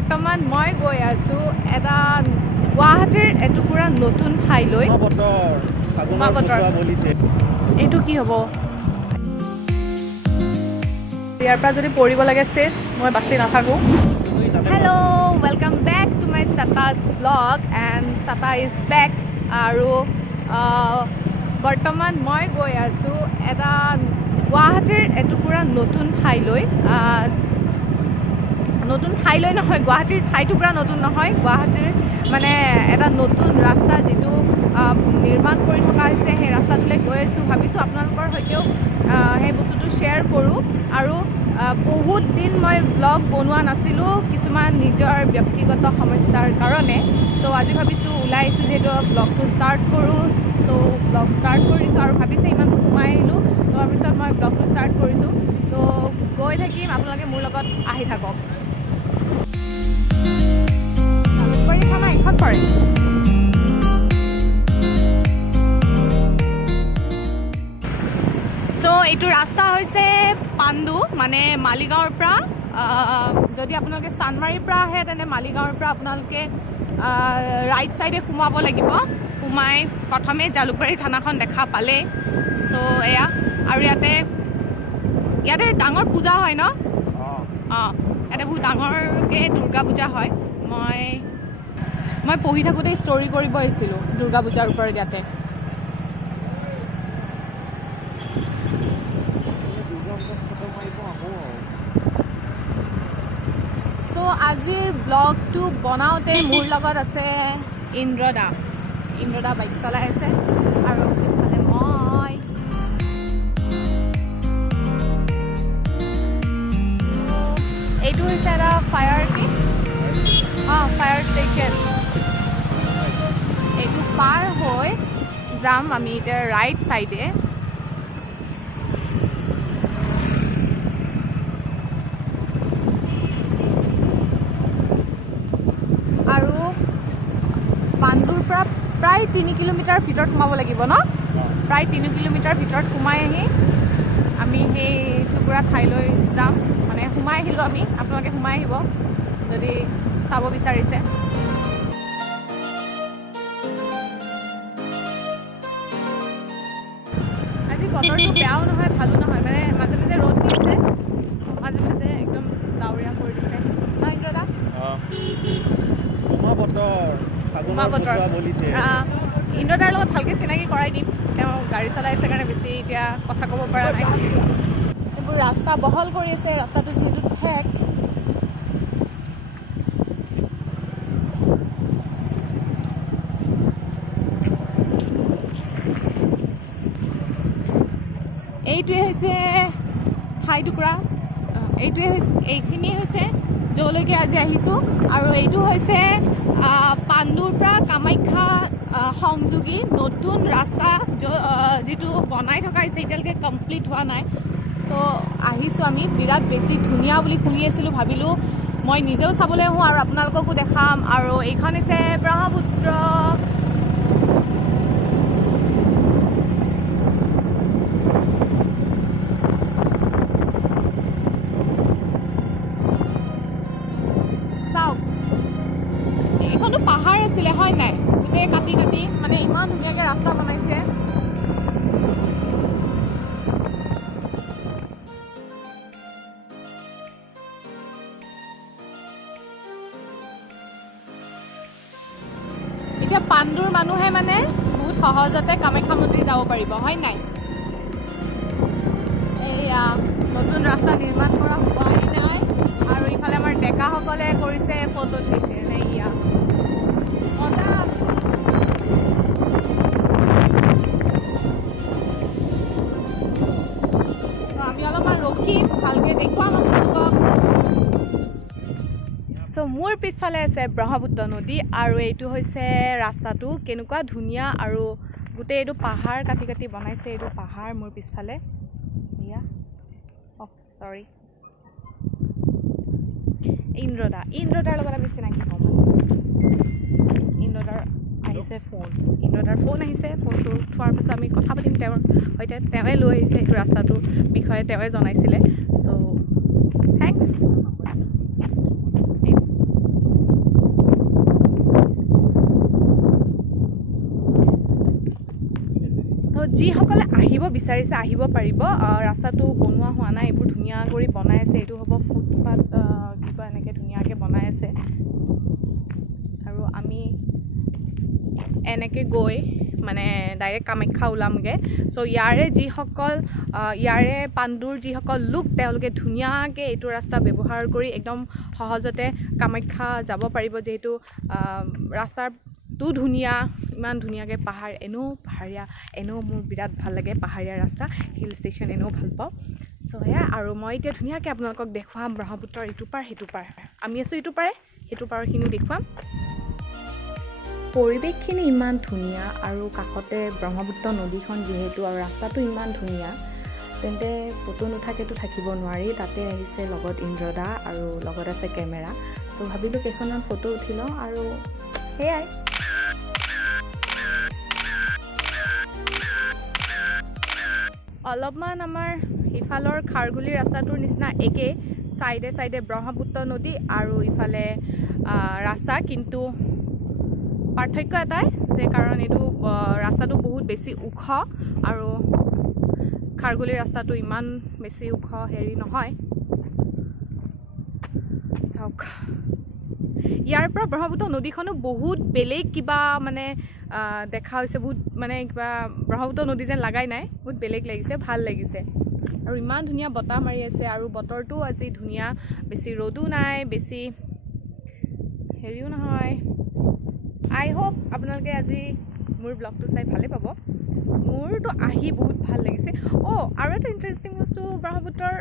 বৰ্তমান মই গৈ আছোঁ এটা গুৱাহাটীৰ এটুকুৰা নতুন ঠাইলৈ। এইটো কি হ'ব? ইয়াৰ পৰা যদি পৰিব লাগে চেছ, মই বাচি নাথাকোঁ। Hello', welcome back to my Chata's blog and Chata is back. আৰু বৰ্তমান মই গৈ আছোঁ এটা গুৱাহাটীৰ এটুকুৰা নতুন ঠাইলৈ। নতুন ঠাইলৈ নহয়, গুৱাহাটীৰ ঠাইটুকুৰা নতুন নহয়, গুৱাহাটীৰ মানে এটা নতুন ৰাস্তা যিটো নিৰ্মাণ কৰি থকা হৈছে, সেই ৰাস্তাটোলৈ গৈ আছোঁ। ভাবিছোঁ আপোনালোকৰ সৈতেও সেই বস্তুটো শ্বেয়াৰ কৰোঁ। আৰু বহুত দিন মই ব্লগ বনোৱা নাছিলোঁ কিছুমান নিজৰ ব্যক্তিগত সমস্যাৰ কাৰণে। চ' আজি ভাবিছোঁ ওলাই আহিছোঁ যিহেতু ব্লগটো ষ্টাৰ্ট কৰোঁ। চ' ব্লগ ষ্টাৰ্ট কৰিছোঁ আৰু ভাবিছে ইমান সোমাই আহিলোঁ, তাৰপিছত মই ব্লগটো ষ্টাৰ্ট কৰিছোঁ। ত' গৈ থাকিম, আপোনালোকে মোৰ লগত আহি থাকক। জালুকবাৰী থানা এইখন পৰে। চ' এইটো ৰাস্তা হৈছে পাণ্ডু, মানে মালিগাঁৱৰ পৰা। যদি আপোনালোকে চানমাৰীৰ পৰা আহে তেনে মালিগাঁৱৰ পৰা আপোনালোকে ৰাইট ছাইডে সোমাব লাগিব। সোমাই প্ৰথমে জালুকবাৰী থানাখন দেখা পালে। চ' এয়া আৰু ইয়াতে ডাঙৰ পূজা হয় ন? অঁ, ইয়াতে বহুত ডাঙৰকৈ দুৰ্গা পূজা হয়। মই পঢ়ি থাকোঁতে ষ্টৰি কৰিব আহিছিলোঁ দুৰ্গা পূজাৰ ওপৰত ইয়াতে। চ' আজিৰ ব্লগটো বনাওঁতে মোৰ লগত আছে ইন্দ্ৰদা বাইক চলাই আছে আৰু পিছফালে মই। এইটো হৈছে এটা ফায়াৰ ষ্টেচন। এইটো পাৰ হৈ যাম আমি এতিয়া ৰাইট ছাইডে। আৰু পাণ্ডুৰ পৰা প্ৰায় 3 কিলোমিটাৰ ভিতৰত সোমাব লাগিব ন? প্ৰায় 3 কিলোমিটাৰ ভিতৰত সোমাই আহি আমি সেই টুকুৰা ঠাইলৈ যাম। মানে সোমাই আহিলোঁ আমি, আপোনালোকে সোমাই আহিব যদি চাব বিচাৰিছে। আজি বতৰটো বেয়াও নহয় ভালো নহয়, মানে মাজে মাজে ৰ'দ দিছে, মাজে মাজে একদম ডাৱৰীয়া কৰি দিছে ন ইন্দ্ৰদা? ইন্দ্ৰদাৰ লগত ভালকৈ চিনাকি কৰাই দিম। তেওঁ গাড়ী চলাইছে কাৰণে বেছি এতিয়া কথা ক'ব পৰা নাই। এইবোৰ ৰাস্তা বহল কৰি আছে, ৰাস্তাটো যিহেতু ঠেক। এইটোৱে হৈছে ঠাইটুকুৰা, এইখিনিয়ে হৈছে য'লৈকে আজি আহিছোঁ। আৰু এইটো হৈছে পাণ্ডুৰ পৰা কামাখ্যা সংযোগী নতুন ৰাস্তা, যিটো বনাই থকা হৈছে, এতিয়ালৈকে কমপ্লিট হোৱা নাই। চ' আহিছোঁ আমি, বিৰাট বেছি ধুনীয়া বুলি শুনি আছিলোঁ, ভাবিলোঁ মই নিজেও চাবলৈ আহোঁ আৰু আপোনালোককো দেখাম। আৰু এইখন হৈছে ব্ৰহ্মপুত্ৰ। পাহাৰ আছিলে হয় নাই, গোটেই কাটি মানে ইমান ধুনীয়াকৈ ৰাস্তা বনাইছে। এতিয়া পাণ্ডুৰ মানুহে মানে বহুত সহজতে কামাখ্যা মন্দিৰ যাব পাৰিব হয় নাই। এইয়া নতুন ৰাস্তা নিৰ্মাণ কৰা হোৱাই নাই। আৰু ইফালে আমাৰ ডেকাসকলে কৰিছে ফটো ছেশ্যন। এইয়া আমি অলপমান ৰখিম, ভালকৈ দেখুৱাম আপোনালোকক। চ' মোৰ পিছফালে আছে ব্ৰহ্মপুত্ৰ নদী আৰু এইটো হৈছে ৰাস্তাটো। কেনেকুৱা ধুনীয়া আৰু গোটেই এইটো পাহাৰ কাটি বনাইছে। এইটো পাহাৰ মোৰ পিছফালে। এয়া চৰি ইন্দ্ৰদাৰ লগত আমি চিনাকি হ'ম। ইন্দ্ৰদাৰ আহিছে ইন্দ্ৰদাৰ ফোন আহিছে। ফোনটো থোৱাৰ পিছত আমি কথা পাতিম তেওঁৰ সৈতে। তেওঁৱে লৈ আহিছে এইটো ৰাস্তাটোৰ বিষয়ে, তেওঁৱে জনাইছিলে। চ' থেংকছ। যিসকলে আহিব বিচাৰিছে আহিব পাৰিব ৰাস্তাটো বনোৱা হোৱা নাই এইবোৰ ধুনীয়া কৰি বনাই আছে এইটো হ'ব ফুটপাথ কি কয় এনেকৈ ধুনীয়াকৈ বনাই আছে আৰু আমি এনেকৈ গৈ মানে ডাইৰেক্ট কামাখ্যা ওলামগৈ চ' ইয়াৰে পাণ্ডুৰ যিসকল লোক তেওঁলোকে ধুনীয়াকৈ এইটো ৰাস্তা ব্যৱহাৰ কৰি একদম সহজতে কামাখ্যা যাব পাৰিব যিহেতু ৰাস্তাটো ধুনীয়া ইমান ধুনীয়াকৈ পাহাৰ পাহাৰীয়া মোৰ বিৰাট ভাল লাগে পাহাৰীয়া ৰাস্তা হিল ষ্টেচন ভাল পাওঁ চ' সেয়া আৰু মই এতিয়া ধুনীয়াকৈ আপোনালোকক দেখুৱাম ব্ৰহ্মপুত্ৰৰ ইটো পাৰ সেইটো পাৰ আমি আছোঁ ইটো পাৰে সেইটো পাৰখিনিও দেখুৱাম পৰিৱেশখিনি ইমান ধুনীয়া আৰু কাষতে ব্ৰহ্মপুত্ৰ নদীখন যিহেতু আৰু ৰাস্তাটো ইমান ধুনীয়া তেন্তে ফটো নুঠাকেতো থাকিব নোৱাৰি তাতে আহিছে লগত ইন্দ্ৰদা আৰু লগত আছে কেমেৰা চ' ভাবিলোঁ কেইখনমান ফটো উঠি লওঁ আৰু সেয়াই অলপমান আমাৰ ইফালৰ খাৰগুলি ৰাস্তাটোৰ নিচিনা একেই চাইডে ব্ৰহ্মপুত্ৰ নদী আৰু ইফালে ৰাস্তা কিন্তু পাৰ্থক্য এটাই যে কাৰণ এইটো ৰাস্তাটো বহুত বেছি ওখ আৰু খাৰগুলি ৰাস্তাটো ইমান বেছি ওখ হেৰি নহয় চাওক ইয়াৰ পৰা ব্ৰহ্মপুত্ৰ নদীখনো বহুত বেলেগ কিবা মানে দেখা হৈছে বহুত মানে কিবা ব্ৰহ্মপুত্ৰ নদী যেন লাগাই নাই বহুত বেলেগ লাগিছে ভাল লাগিছে আৰু ইমান ধুনীয়া বতাহ মাৰি আছে আৰু বতৰটো আজি ধুনীয়া বেছি ৰ'দো নাই বেছি হেৰিও নহয় আই হোপ আপোনালোকে আজি মোৰ ব্লগটো চাই ভালে পাব মোৰতো আহি বহুত ভাল লাগিছে আৰু এটা ইণ্টাৰেষ্টিং বস্তু ব্ৰহ্মপুত্ৰৰ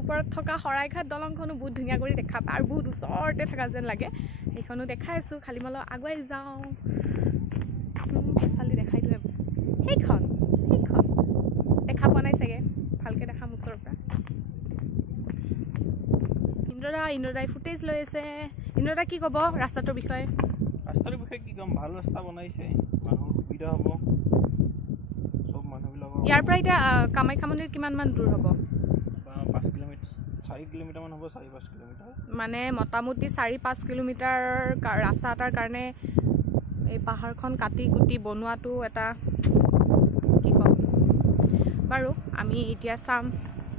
ওপৰত থকা শৰাইঘাট দলংখনো বহুত ধুনীয়া কৰি দেখা পায় আৰু বহুত ওচৰতে থকা যেন লাগে সেইখনো দেখাই আছোঁ খালি মই আগুৱাই যাওঁ পিছফালে দেখাই দিওঁ সেইখন দেখা পোৱা নাই চাগে ভালকৈ দেখাম ওচৰৰ পৰা ইন্দ্ৰদাই ফুটেজ লৈ আছে ইন্দ্ৰদা কি ক'ব ৰাস্তাটোৰ বিষয়ে কি ক'ম ভাল ৰাস্তা বনাইছে মানুহৰ সুবিধা হ'ব চব মানুহবিলাকৰ ইয়াৰ পৰা এতিয়া কামাখ্যা মন্দিৰ কিমানমান দূৰ হ'ব 4 কিলোমিটাৰমান হ'ব 4-5 কিলোমিটাৰ মানে মোটামুটি 4-5 কিলোমিটাৰ ৰাস্তা এটাৰ কাৰণে এই পাহাৰখন কাটি কুটি বনোৱাটো এটা কি ক'ম বাৰু আমি এতিয়া চাম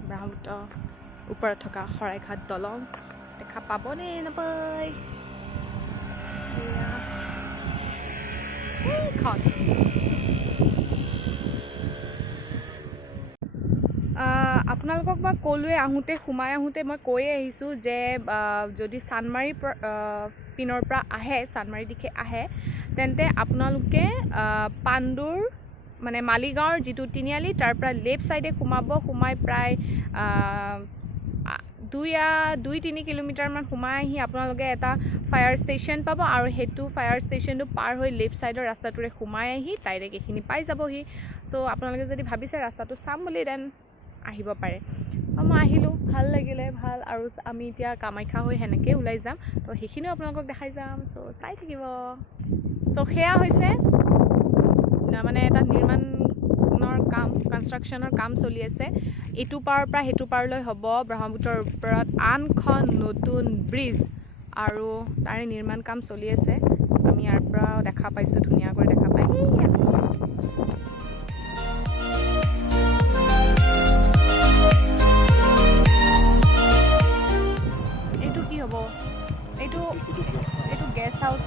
ব্ৰহ্মপুত্ৰৰ ওপৰত থকা শৰাইঘাট দলং দেখা পাবনে নাপায় আপোনালোকক মই ক'লোৱে সোমাই আহোঁতে মই কৈয়ে আহিছোঁ যে যদি চানমাৰী পিনৰ পৰা আহে চানমাৰী দিশে আহে তেন্তে আপোনালোকে পাণ্ডুৰ মানে মালিগাঁৱৰ যিটো তিনিআলি তাৰ পৰা লেফ্ট ছাইডে সোমাই প্ৰায় 2-3 কিলোমিটাৰমান সোমাই আহি আপোনালোকে এটা ফায়াৰ ষ্টেচন পাব আৰু সেইটো ফায়াৰ ষ্টেচনটো পাৰ হৈ লেফ্ট ছাইডৰ ৰাস্তাটোৰে সোমাই আহি ডাইৰেক্ট এইখিনি পাই যাবহি চ' আপোনালোকে যদি ভাবিছে ৰাস্তাটো চাম বুলি দেন আহিব পাৰে মই আহিলোঁ ভাল লাগিলে ভাল আৰু আমি এতিয়া কামাখ্যা হৈ সেনেকৈ ওলাই যাম তো সেইখিনিও আপোনালোকক দেখাই যাম চ' চাই থাকিব চ' সেয়া হৈছে মানে এটা কনষ্ট্ৰাকশ্যনৰ কাম চলি আছে এইটো পাৰৰ পৰা সেইটো পাৰলৈ হ'ব ব্ৰহ্মপুত্ৰৰ ওপৰত আনখন নতুন ব্ৰিজ আৰু তাৰে নিৰ্মাণ কাম চলি আছে আমি ইয়াৰ পৰা দেখা পাইছোঁ ধুনীয়াকৈ দেখা পাই এইটো কি হ'ব এইটো গেষ্ট হাউচ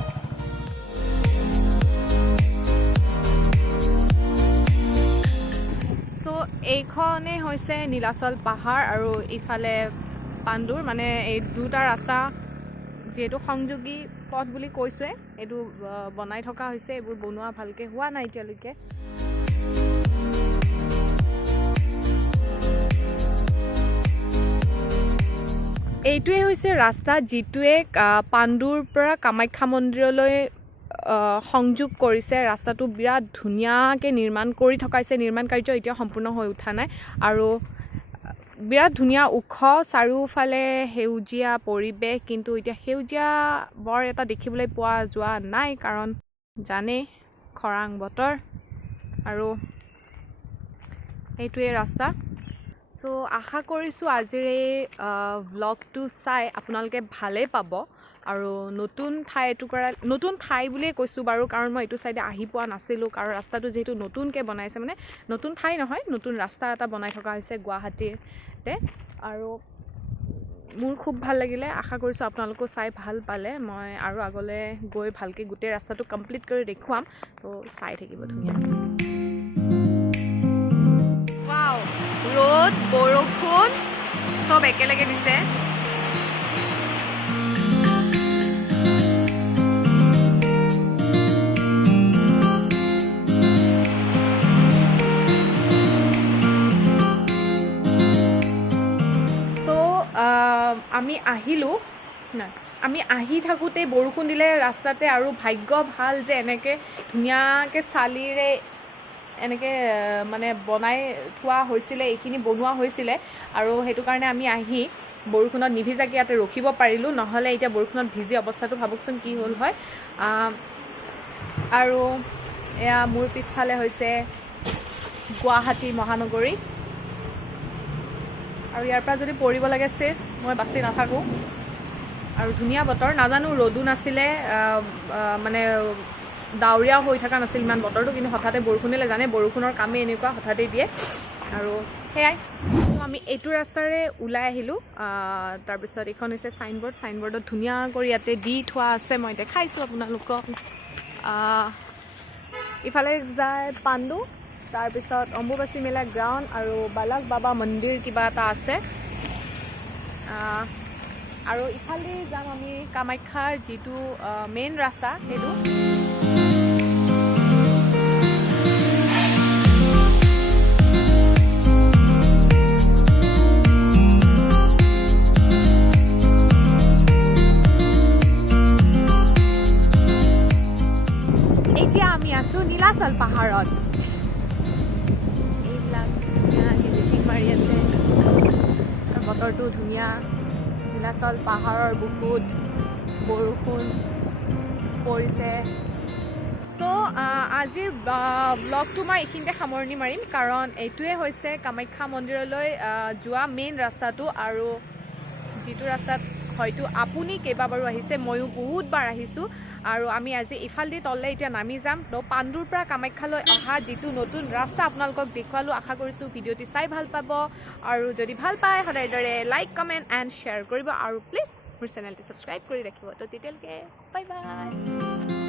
এইখনে হৈছে নীলাচল পাহাৰ আৰু ইফালে পাণ্ডুৰ মানে এই দুটা ৰাস্তা যিহেতু সংযোগী পথ বুলি কৈছে এইটো বনাই থকা হৈছে এইবোৰ বনোৱা ভালকৈ হোৱা নাই এতিয়ালৈকে এইটোৱে হৈছে ৰাস্তা যিটোৱে পাণ্ডুৰ পৰা কামাখ্যা মন্দিৰলৈ সংযোগ কৰিছে ৰাস্তাটো বিৰাট ধুনীয়াকৈ নিৰ্মাণ কৰি থকাইছে নিৰ্মাণ কাৰ্য এতিয়া সম্পূৰ্ণ হৈ উঠা নাই আৰু বিৰাট ধুনীয়া ওখ চাৰিওফালে সেউজীয়া পৰিৱেশ কিন্তু এতিয়া সেউজীয়া বৰ এটা দেখিবলৈ পোৱা যোৱা নাই কাৰণ জানেই খৰাং বতৰ আৰু এইটোৱে ৰাস্তা চ' আশা কৰিছোঁ আজিৰ এই ভ্লগটো চাই আপোনালোকে ভালেই পাব আৰু নতুন ঠাই বুলিয়ে কৈছোঁ বাৰু, কাৰণ মই এইটো ছাইডে আহি পোৱা নাছিলোঁ, কাৰণ ৰাস্তাটো যিহেতু নতুনকৈ বনাইছে, মানে নতুন ঠাই নহয়, নতুন ৰাস্তা এটা বনাই থকা হৈছে গুৱাহাটীতে। আৰু মোৰ খুব ভাল লাগিলে, আশা কৰিছোঁ আপোনালোকেও চাই ভাল পালে। মই আৰু আগলৈ গৈ ভালকৈ গোটেই ৰাস্তাটো কমপ্লিট কৰি দেখুৱাম, তো চাই থাকিব ধুনীয়াকৈ। ৱাও, ৰ'দ বৰষুণ চব একেলগে দিছে। আমি আহি থাকোঁতে বৰষুণ দিলে ৰাস্তাতে, আৰু ভাগ্য ভাল যে এনেকৈ ধুনীয়াকৈ চালিৰে এনেকৈ মানে বনাই থোৱা হৈছিলে, এইখিনি বনোৱা হৈছিলে, আৰু সেইটো কাৰণে আমি আহি বৰষুণত নিভিজাকৈ ইয়াতে ৰখিব পাৰিলোঁ, নহ'লে এতিয়া বৰষুণত ভিজি অৱস্থাটো ভাবকচোন কি হ'ল হয়। আৰু এয়া মোৰ পিছফালে হৈছে গুৱাহাটী মহানগৰী, আৰু ইয়াৰ পৰা যদি পৰিব লাগে চেছ, মই বাচি নাথাকোঁ। আৰু ধুনীয়া বতৰ, নাজানো ৰ'দো নাছিলে, মানে ডাৱৰীয়া হৈ থকা নাছিল ইমান বতৰটো, কিন্তু হঠাতে বৰষুণ দিলে, জানে বৰষুণৰ কামেই এনেকুৱা, হঠাতে দিয়ে। আৰু সেয়াই আমি এইটো ৰাস্তাৰে ওলাই আহিলোঁ। তাৰপিছত এইখন হৈছে চাইনবৰ্ডত ধুনীয়া কৰি ইয়াতে দি থোৱা আছে, মই দেখাইছোঁ আপোনালোকক। ইফালে যায় পাণ্ডু, তাৰপিছত অম্বুবাচী মেলা গ্ৰাউণ্ড আৰু বালাক বাবা মন্দিৰ কিবা এটা আছে, আৰু ইফালে যাম আমি কামাখ্যাৰ যিটো মেইন ৰাস্তা সেইটো। এতিয়া আমি আছোঁ নীলাচল পাহাৰত। এইবিলাক ধুনীয়াকৈ লিপিং মাৰি আছে, বতৰটো ধুনীয়া, নীলাচল পাহাৰৰ বুকুত বৰষুণ পৰিছে। চ' আজিৰ ব্লগটো মই এইখিনিতে সামৰণি মাৰিম, কাৰণ এইটোৱে হৈছে কামাখ্যা মন্দিৰলৈ যোৱা মেইন ৰাস্তাটো, আৰু যিটো ৰাস্তাত হয়তো আপুনি কেইবাবাৰো আহিছে, ময়ো বহুতবাৰ আহিছোঁ। আৰু আমি আজি ইফালেদি তললৈ এতিয়া নামি যাম। তো পাণ্ডুৰ পৰা কামাখ্যালৈ অহা যিটো নতুন ৰাস্তা আপোনালোকক দেখুৱালোঁ, আশা কৰিছোঁ ভিডিঅ'টি চাই ভাল পাব, আৰু যদি ভাল পায় সদায় দৰে লাইক, কমেণ্ট এণ্ড শ্বেয়াৰ কৰিব, আৰু প্লিজ মোৰ চেনেলটি ছাবস্ক্ৰাইব কৰি ৰাখিব। তো তেতিয়ালৈকে বাই বাই।